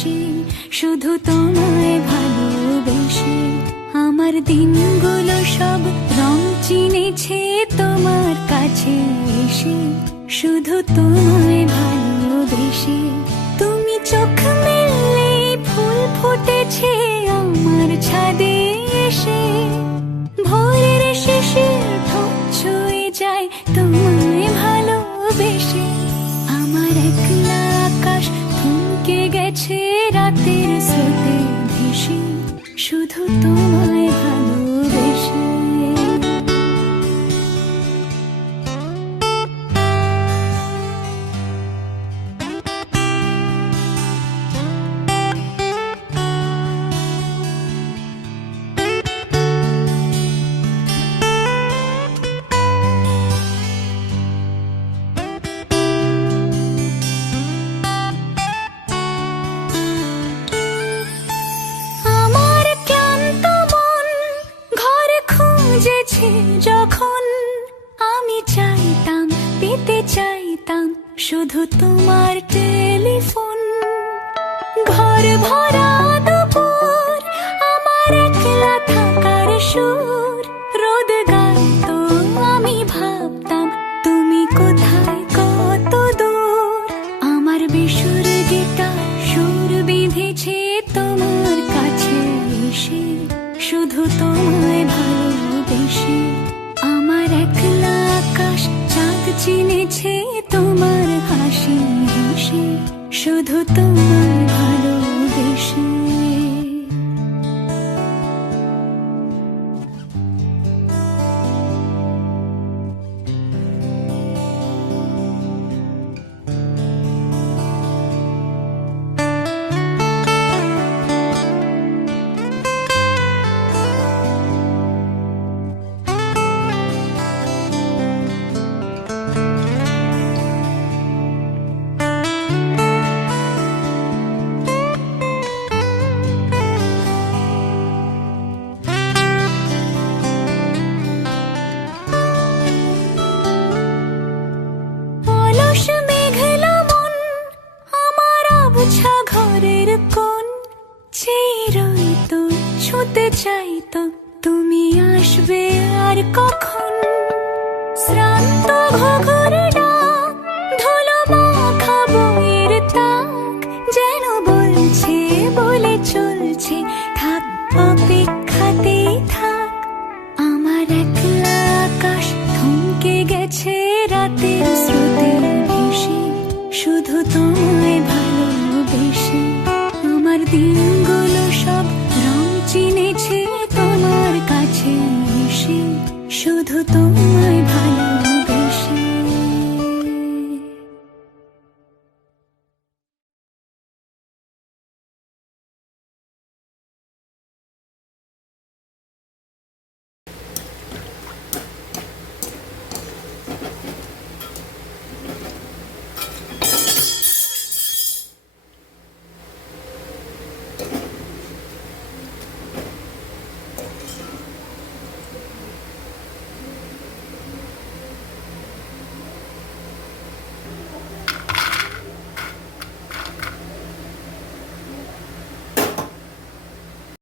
হেসে শুধু তোমায় ভালোবেসে আমার দিনগুলো সব রং চিনেছে তোমার কাছে এসে শুধু তোমায় ভালোবেসে তুমি চোখ মেললে ফুল ফুটেছে আমার ছাদে এসে ভোরের শিশির ঠোঁট ছুঁয়ে যায় তোমায় ভালোবেসে আমার একলা আকাশ থমকে গেছে রাতের স্রোতে ভেসে শুধু তোমায় ভালোবেসে যখন আমি চাইতাম পেতে চাইতাম শুধু তোমার টেলিফোন ঘর ভরা দুপুর আমার একলা থাকার সুর রোদ গাইতো আমি ভাবতাম তুমি কোথায় কত দূর আমার বেসুর গিটার সুর বিঁধেছে তোমার কাছে এসে শুধু তোমায় ভালোবেসে আমার একলা আকাশ চাঁদ চিনেছে তোমার হাসি হেসে শুধু তোমায় ভালোবেসে ঘরের কোণ চেয়ে রইতো ছুঁতে চাইতো তুমি আসবে আর কখন